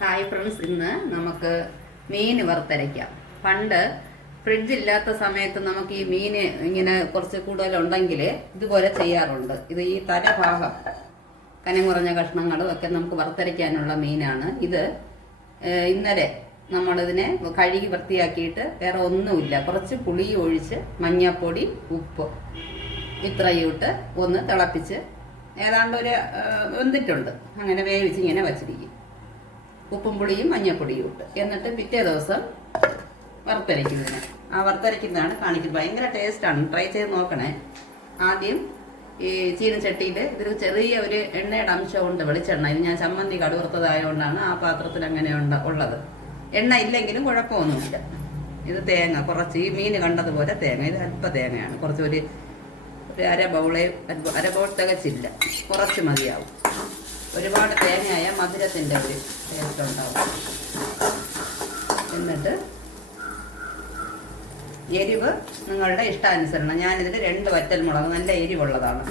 Hi friends, ഇന്ന് നമുക്ക് മീൻ വറുത്തരയ്ക്കാം. പണ്ട് ഫ്രിഡ്ജ് ഇല്ലാത്ത സമയത്ത് നമുക്ക് ഈ മീൻ ഇങ്ങനെ കുറച്ച് കൂടുതലുണ്ടെങ്കിൽ ഇതുപോലെ ചെയ്യാറുണ്ട്. ഇത് ഈ തലഭാഗം കനം കുറഞ്ഞ കഷ്ണങ്ങളും ഒക്കെ നമുക്ക് വറുത്തരയ്ക്കാനുള്ള മീനാണ് ഇത്. ഇന്നലെ നമ്മളിതിനെ കഴുകി വൃത്തിയാക്കിയിട്ട് വേറെ ഒന്നുമില്ല, കുറച്ച് പുളി ഒഴിച്ച് മഞ്ഞൾപ്പൊടി ഉപ്പ് ഇത്രയും ഇട്ട് ഒന്ന് തിളപ്പിച്ച് ഏതാണ്ട് ഒരു വെന്തിട്ടുണ്ട്. അങ്ങനെ വേവിച്ച് ഇങ്ങനെ വച്ചിരിക്കും. ഉപ്പും പുളിയും മഞ്ഞൾപ്പൊടിയും ഇട്ട് എന്നിട്ട് പിറ്റേ ദിവസം വറുത്തരയ്ക്കുന്നതിന് ആ വറുത്തരയ്ക്കുന്നതാണ് കാണിക്കുന്നത്. ഭയങ്കര ടേസ്റ്റാണ്, ട്രൈ ചെയ്ത് നോക്കണേ. ആദ്യം ഈ ചീനച്ചട്ടിയിൽ ഇതിൽ ചെറിയ ഒരു എണ്ണയുടെ അംശമുണ്ട്, വെളിച്ചെണ്ണ. ഇത് ഞാൻ ചമ്മന്തി കടുവറുത്തതായതുകൊണ്ടാണ് ആ പാത്രത്തിൽ അങ്ങനെ ഉള്ളത്. എണ്ണ ഇല്ലെങ്കിലും കുഴപ്പമൊന്നുമില്ല. ഇത് തേങ്ങ കുറച്ച്, ഈ മീൻ കണ്ടതുപോലെ തേങ്ങ, ഇത് അല്പ തേങ്ങയാണ്. കുറച്ച് ഒരു അര ബൗൾ തികച്ചില്ല, കുറച്ച് മതിയാവും. ഒരുപാട് തേങ്ങയായ മധുരത്തിൻ്റെ ഒരു ടേസ്റ്റ് ഉണ്ടാവും. എന്നിട്ട് എരിവ് നിങ്ങളുടെ ഇഷ്ടാനുസരണം. ഞാനിതിൽ 2 വറ്റൽമുളക്, നല്ല എരിവുള്ളതാണ്.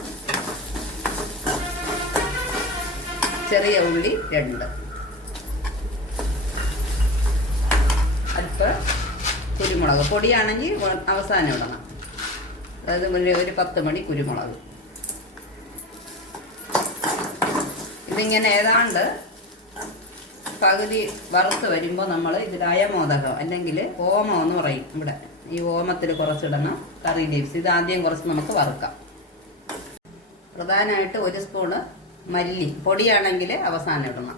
ചെറിയ ഉള്ളി 2, അല്പം കുരുമുളക് പൊടിയാണെങ്കിൽ അവസാനം ഇടണം. അതായത് ഒരു 10 മണി കുരുമുളക്. ഇതിങ്ങനെ ഏതാണ്ട് പകുതി വറുത്ത് വരുമ്പോൾ നമ്മൾ ഇതിൽ അയമോദകം അല്ലെങ്കിൽ ഓമം എന്ന് പറയും. ഇവിടെ ഈ ഓമത്തിൽ കുറച്ചിടണം കറി ലീവ്സ്. ഇത് ആദ്യം കുറച്ച് നമുക്ക് വറുക്കാം. പ്രധാനമായിട്ട് 1 സ്പൂണ് മല്ലി പൊടിയാണെങ്കിൽ അവസാനം ഇടണം.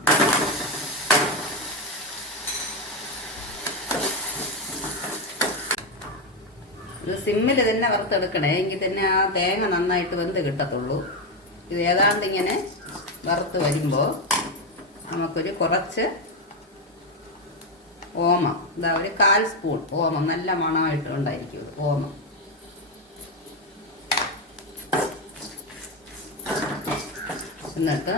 ഇത് സിമ്മിൽ തന്നെ വറുത്തെടുക്കണേ, എങ്കിൽ തന്നെ ആ തേങ്ങ നന്നായിട്ട് വെന്ത് കിട്ടത്തുള്ളൂ. ഇത് ഏതാണ്ട് ഇങ്ങനെ വറുത്ത് വരുമ്പോൾ നമുക്കൊരു കുറച്ച് ഓമം, ഇതാ ഒരു 1/4 സ്പൂൺ ഓമം, നല്ല മണമായിട്ട് ഉണ്ടായിരിക്കും ഓമം. എന്നിട്ട്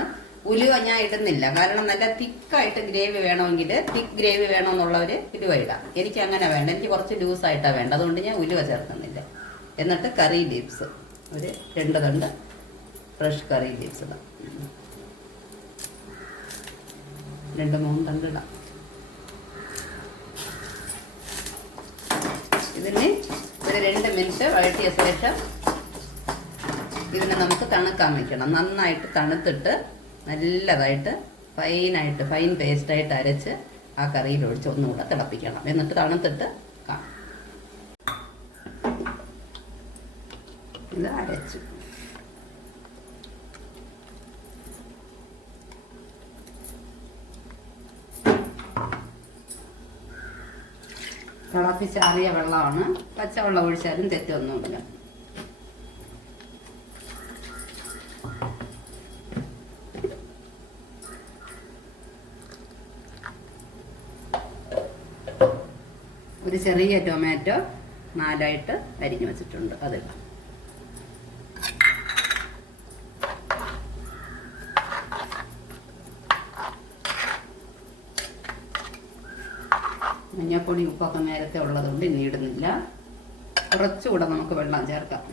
ഉലുവ ഞാൻ ഇടുന്നില്ല, കാരണം നല്ല തിക്കായിട്ട് ഗ്രേവി വേണമെങ്കിൽ, തിക്ക് ഗ്രേവി വേണമെന്നുള്ളവർ ഉലുവ ഇടാം. എനിക്ക് അങ്ങനെ വേണ്ട, എനിക്ക് കുറച്ച് ലൂസായിട്ടാണ് വേണ്ട, അതുകൊണ്ട് ഞാൻ ഉലുവ ചേർക്കുന്നില്ല. എന്നിട്ട് കറി ലീവ്സ് ഒരു 2 തണ്ട് ഫ്രഷ് കറി ലീവ്സ് ഇടാം. 2-3 തണ്ട് ഇടാം. ഇതിന് ഒരു 2 മിനിറ്റ് വഴറ്റിയ ശേഷം ഇതിനെ നമുക്ക് തണുക്കാൻ വയ്ക്കണം. നന്നായിട്ട് തണുത്തിട്ട് നല്ലതായിട്ട് ഫൈൻ പേസ്റ്റായിട്ട് അരച്ച് ആ കറിയിലൊഴിച്ച് ഒന്നുകൂടെ തിളപ്പിക്കണം. എന്നിട്ട് തണുത്തിട്ട് കാണാം. ഇത് അരച്ചു. തിളപ്പിച്ചാറിയ വെള്ളമാണ്, പച്ചവെള്ളം ഒഴിച്ചാലും തെറ്റൊന്നുമില്ല. ഒരു ചെറിയ ടൊമാറ്റോ 4ആയിട്ട് അരിഞ്ഞു വെച്ചിട്ടുണ്ട്, അതിടാം. മഞ്ഞൾപ്പൊടി ഉപ്പൊക്കെ നേരത്തെ ഉള്ളതുകൊണ്ട് ഇനി ഇടുന്നില്ല. കുറച്ചുകൂടെ നമുക്ക് വെള്ളം ചേർക്കാം.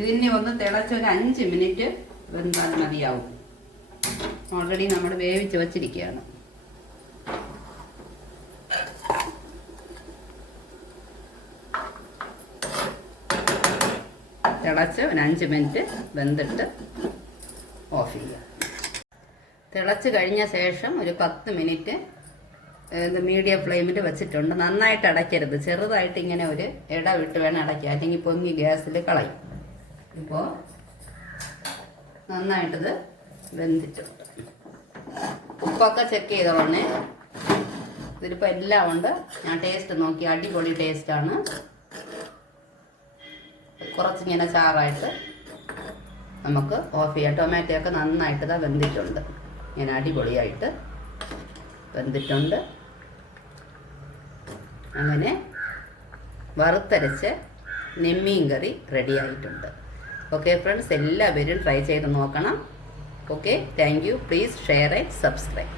ഇതിനെ ഒന്ന് തിളച്ച് ഒരു 5 മിനിറ്റ് വെന്താൽ മതിയാവും. ഓൾറെഡി നമ്മൾ വേവിച്ച് വച്ചിരിക്കുകയാണ്. തിളച്ച് ഒരു 5 മിനിറ്റ് വെന്തിട്ട് ഓഫ് ചെയ്യുക. തിളച്ച് കഴിഞ്ഞ ശേഷം ഒരു 10 മിനിറ്റ് മീഡിയം ഫ്ലെയിമിൽ വെച്ചിട്ടുണ്ട്. നന്നായിട്ട് അടയ്ക്കരുത്, ചെറുതായിട്ട് ഇങ്ങനെ ഒരു ഇടവിട്ട് വേണം അടയ്ക്കുക, അല്ലെങ്കിൽ പൊങ്ങി ഗ്യാസിൽ കളയും. ഇപ്പോൾ നന്നായിട്ടിത് വെന്തിട്ടുണ്ട്. ഉപ്പൊക്കെ ചെക്ക് ചെയ്തോളണേ. ഇതിലിപ്പോൾ എല്ലാം ഉണ്ട്. ഞാൻ ടേസ്റ്റ് നോക്കി, അടിപൊളി ടേസ്റ്റാണ്. കുറച്ചിങ്ങനെ ചാറായിട്ട് നമുക്ക് ഓഫ് ചെയ്യാം. ടൊമാറ്റോ ഒക്കെ നന്നായിട്ട് ഇതാ വെന്തിട്ടുണ്ട്, ഇങ്ങനെ അടിപൊളിയായിട്ട് വെന്തിട്ടുണ്ട്. അങ്ങനെ വറുത്തരച്ച് നെമ്മീൻ കറി റെഡി ആയിട്ടുണ്ട്. ഓക്കെ ഫ്രണ്ട്സ്, എല്ലാവരും ട്രൈ ചെയ്ത് നോക്കണം. Okay, thank you. Please share and subscribe.